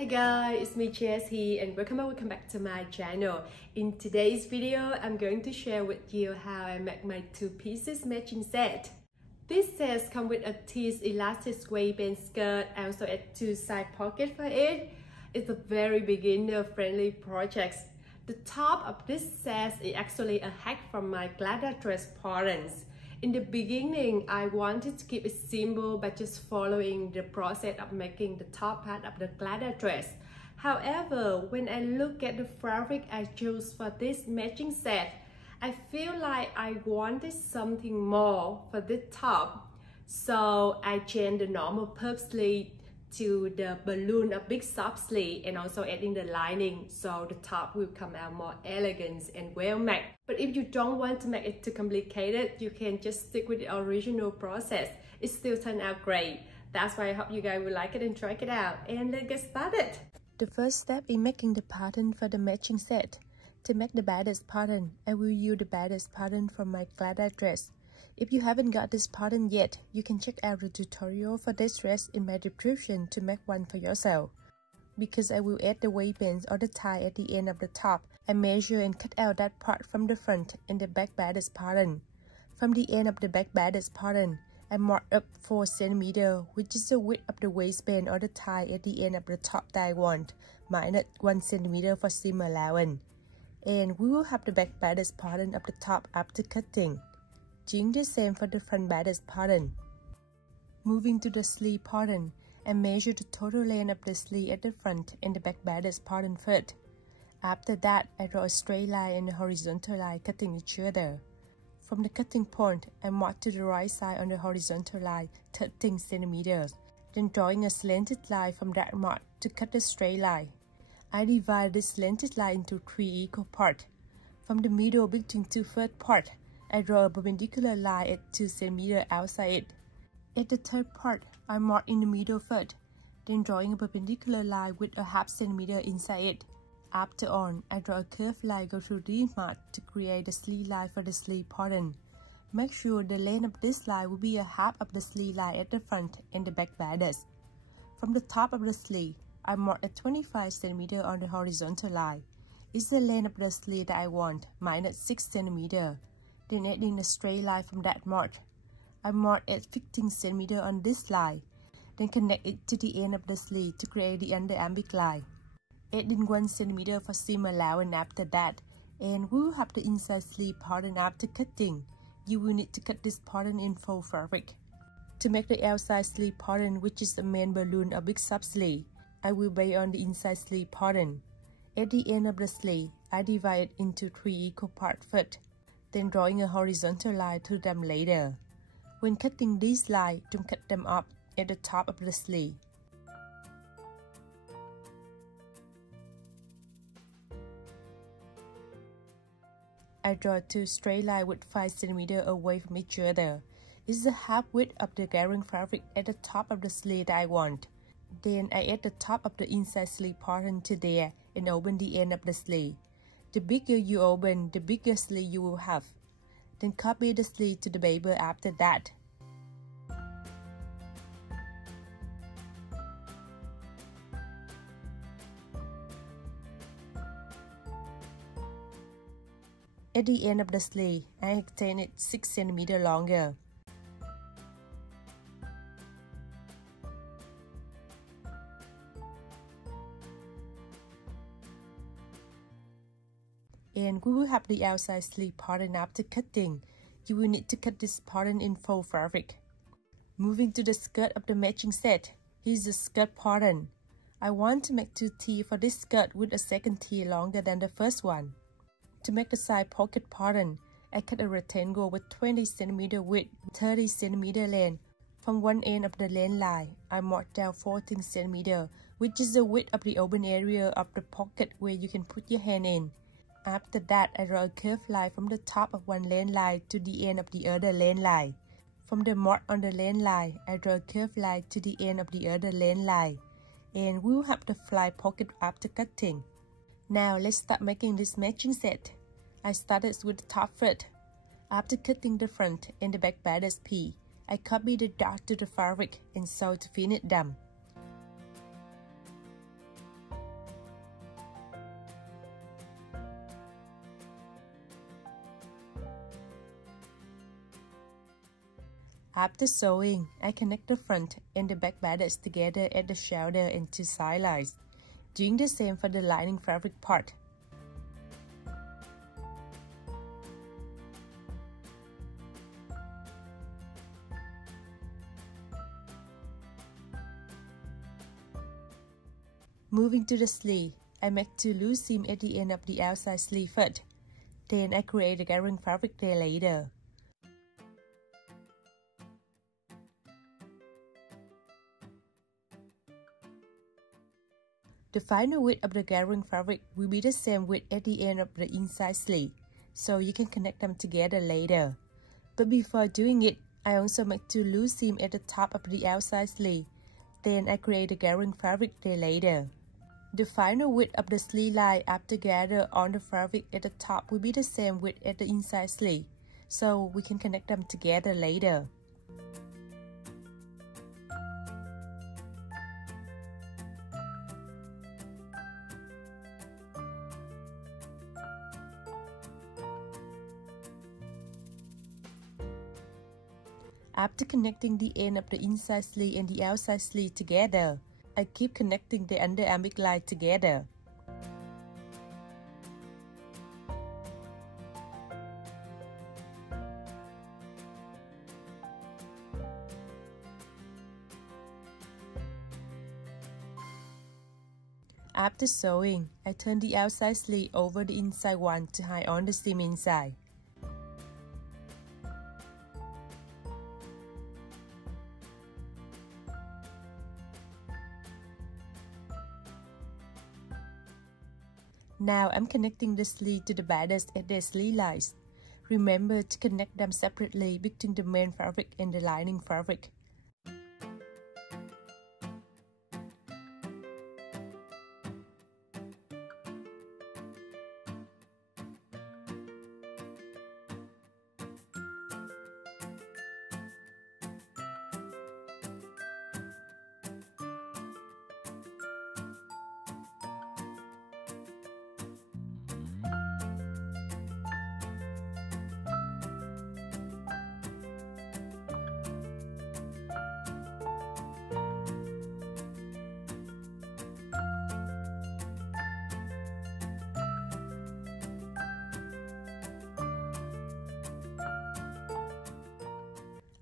Hi guys, it's me Jess here and welcome back to my channel. In today's video, I'm going to share with you how I make my two pieces matching set. This set comes with a teased elastic waistband skirt, also a two side pocket for it. It's a very beginner friendly project. The top of this set is actually a hack from my Clara dress patterns. In the beginning, I wanted to keep it simple by just following the process of making the top part of the Clara dress. However, when I look at the fabric I chose for this matching set, I feel like I wanted something more for the top. So I changed the normal puff sleeve to the balloon, a big soft sleeve, and also adding the lining so the top will come out more elegant and well made. But if you don't want to make it too complicated, you can just stick with the original process. It still turned out great. That's why I hope you guys will like it and try it out. And let's get started. The first step is making the pattern for the matching set. To make the bodice pattern, I will use the bodice pattern from my Clara dress. If you haven't got this pattern yet, you can check out the tutorial for this dress in my description to make one for yourself. Because I will add the waistband or the tie at the end of the top, I measure and cut out that part from the front in the back bodice pattern. From the end of the back bodice pattern, I mark up 4 cm, which is the width of the waistband or the tie at the end of the top that I want, minus 1 cm for seam allowance. And we will have the back bodice pattern of the top after cutting. Doing the same for the front bodice pattern. Moving to the sleeve pattern, I measure the total length of the sleeve at the front and the back bodice pattern first. After that, I draw a straight line and a horizontal line cutting each other. From the cutting point, I mark to the right side on the horizontal line 13 cm. Then drawing a slanted line from that mark to cut the straight line. I divide this slanted line into 3 equal parts. From the middle between two first parts, I draw a perpendicular line at 2 cm outside it. At the third part, I mark in the middle first, then drawing a perpendicular line with a half centimeter inside it. After on, I draw a curved line go through this mark to create the sleeve line for the sleeve pattern. Make sure the length of this line will be a half of the sleeve line at the front and the back bodice. From the top of the sleeve, I mark a 25 cm on the horizontal line. It's the length of the sleeve that I want, minus 6 cm. Then adding a straight line from that mark. I mark at 15 cm on this line. Then connect it to the end of the sleeve to create the underarmpit line. Adding 1 cm for seam allowance after that. And we will have the inside sleeve pattern after cutting. You will need to cut this pattern in full fabric. To make the outside sleeve pattern, which is the main balloon or big sub sleeve, I will base on the inside sleeve pattern. At the end of the sleeve, I divide it into 3 equal parts first, then drawing a horizontal line to them later. When cutting these lines, don't cut them up at the top of the sleeve. I draw 2 straight lines with 5 cm away from each other. It's the half width of the garment fabric at the top of the sleeve that I want. Then I add the top of the inside sleeve pattern to there and open the end of the sleeve. The bigger you open, the bigger sleeve you will have. Then copy the sleeve to the paper after that. At the end of the sleeve, I extend it 6 cm longer. And we will have the outside sleeve pattern after cutting. You will need to cut this pattern in full fabric. Moving to the skirt of the matching set, here's the skirt pattern. I want to make 2 tees for this skirt with a second tee longer than the first one. To make the side pocket pattern, I cut a rectangle with 20 cm width, 30 cm length. From one end of the length line, I mark down 14 cm, which is the width of the open area of the pocket where you can put your hand in. After that, I draw a curved line from the top of one length line to the end of the other length line. From the mark on the length line, I draw a curved line to the end of the other length line. And we will have the fly pocket after cutting. Now let's start making this matching set. I started with the top first. After cutting the front and the back bodice piece, I copy the dot to the fabric and sew to finish them. After sewing, I connect the front and the back bodice together at the shoulder and two side lines, doing the same for the lining fabric part. Moving to the sleeve, I make two loose seams at the end of the outside sleeve first. Then I create the gathering fabric there later. The final width of the gathering fabric will be the same width at the end of the inside sleeve, so you can connect them together later. But before doing it, I also make two loose seams at the top of the outside sleeve. Then I create the gathering fabric there later. The final width of the sleeve line after gather on the fabric at the top will be the same width at the inside sleeve, so we can connect them together later. After connecting the end of the inside sleeve and the outside sleeve together, I keep connecting the underarm line together. After sewing, I turn the outside sleeve over the inside one to hide on the seam inside. Now I'm connecting the sleeve to the bodice at their sleeve lines. Remember to connect them separately between the main fabric and the lining fabric.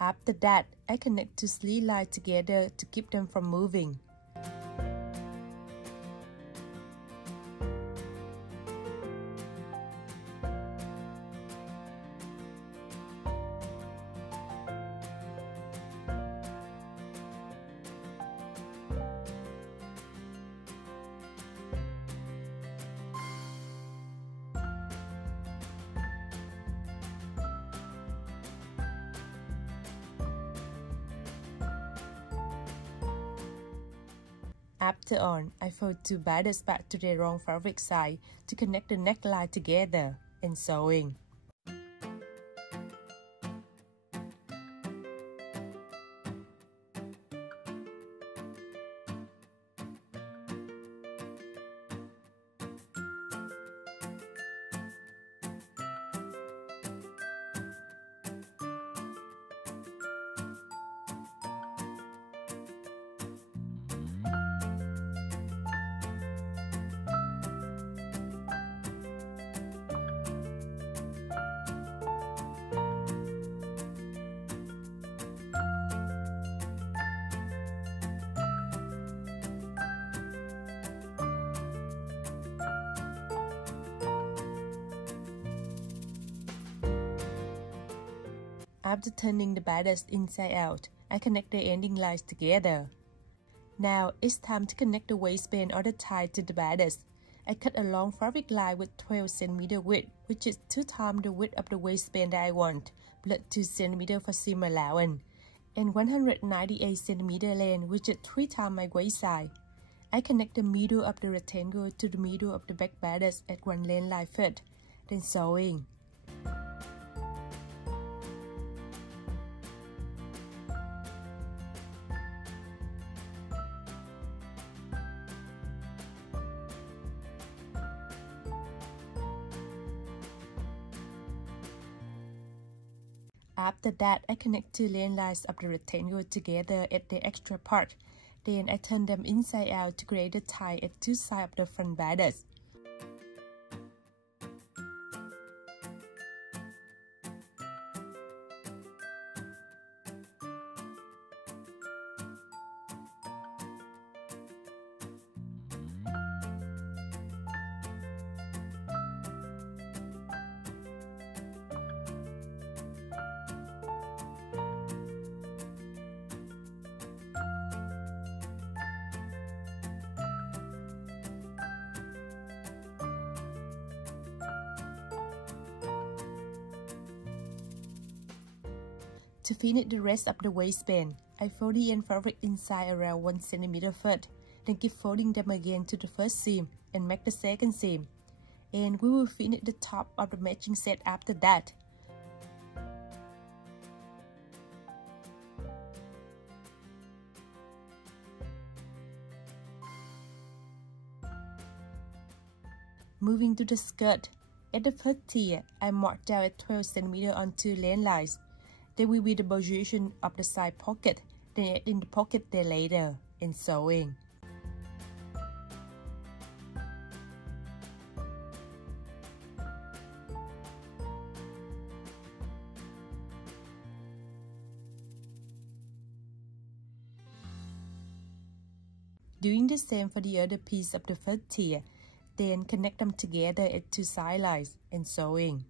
After that, I connect two sleeve lines together to keep them from moving. After on, I fold two bodices back to their wrong fabric side to connect the neckline together and sewing. After turning the bodice inside out, I connect the ending lines together. Now it's time to connect the waistband or the tie to the bodice. I cut a long fabric line with 12 cm width, which is 2 times the width of the waistband that I want, plus 2 cm for seam allowance, and 198 cm length, which is 3 times my waist size. I connect the middle of the rectangle to the middle of the back bodice at one length line first, then sewing. After that, I connect two line lines of the rectangle together at the extra part. Then I turn them inside out to create a tie at two sides of the front bodice. To finish the rest of the waistband, I fold the end fabric inside around 1 cm first, then keep folding them again to the first seam and make the second seam. And we will finish the top of the matching set after that. Moving to the skirt, at the first tier, I marked down at 12 cm on two line lines. There will be the position of the side pocket, then add in the pocket there later, and sewing. Doing the same for the other piece of the first tier, then connect them together at two side lines, and sewing.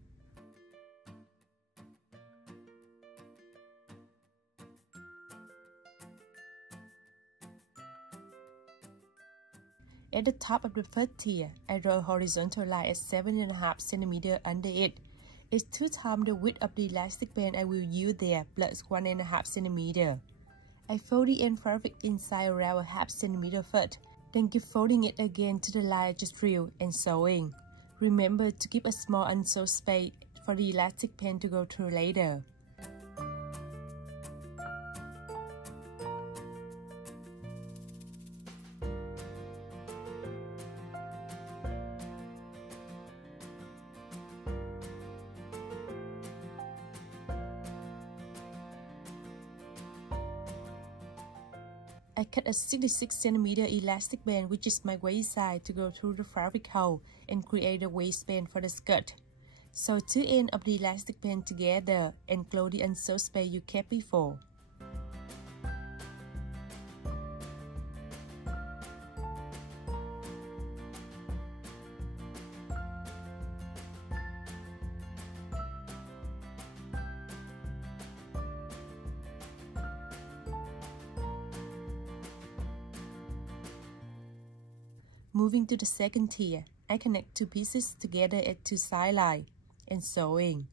At the top of the first tier, I draw a horizontal line at 7.5 cm under it. It's 2 times the width of the elastic band I will use there, plus 1.5 cm. I fold the end fabric inside around 0.5 cm first, then keep folding it again to the line I just drew and sewing. Remember to keep a small unsewed space for the elastic band to go through later. I cut a 66 cm elastic band, which is my waist size, to go through the fabric hole and create a waistband for the skirt. Sew two ends of the elastic band together and close the unsewed space you kept before. Moving to the second tier, I connect two pieces together at two side lines and sewing.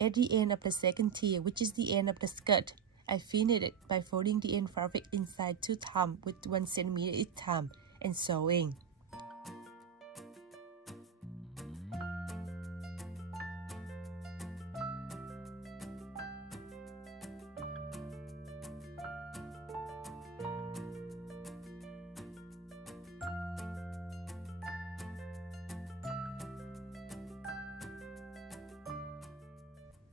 At the end of the second tier, which is the end of the skirt, I finish it by folding the end fabric inside 2 times with 1 cm each time and sewing.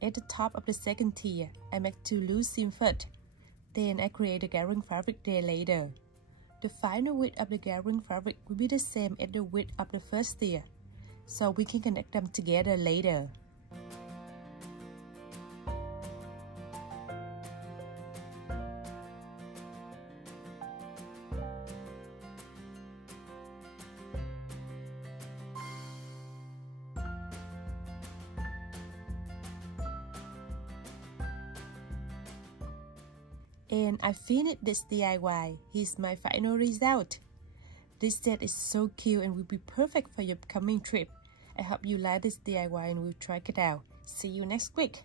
At the top of the second tier, I make 2 loose seams first. Then I create a gathering fabric there later. The final width of the gathering fabric will be the same as the width of the first tier, so we can connect them together later. And I finished this DIY. Here's my final result. This set is so cute and will be perfect for your upcoming trip. I hope you like this DIY and will try it out. See you next week.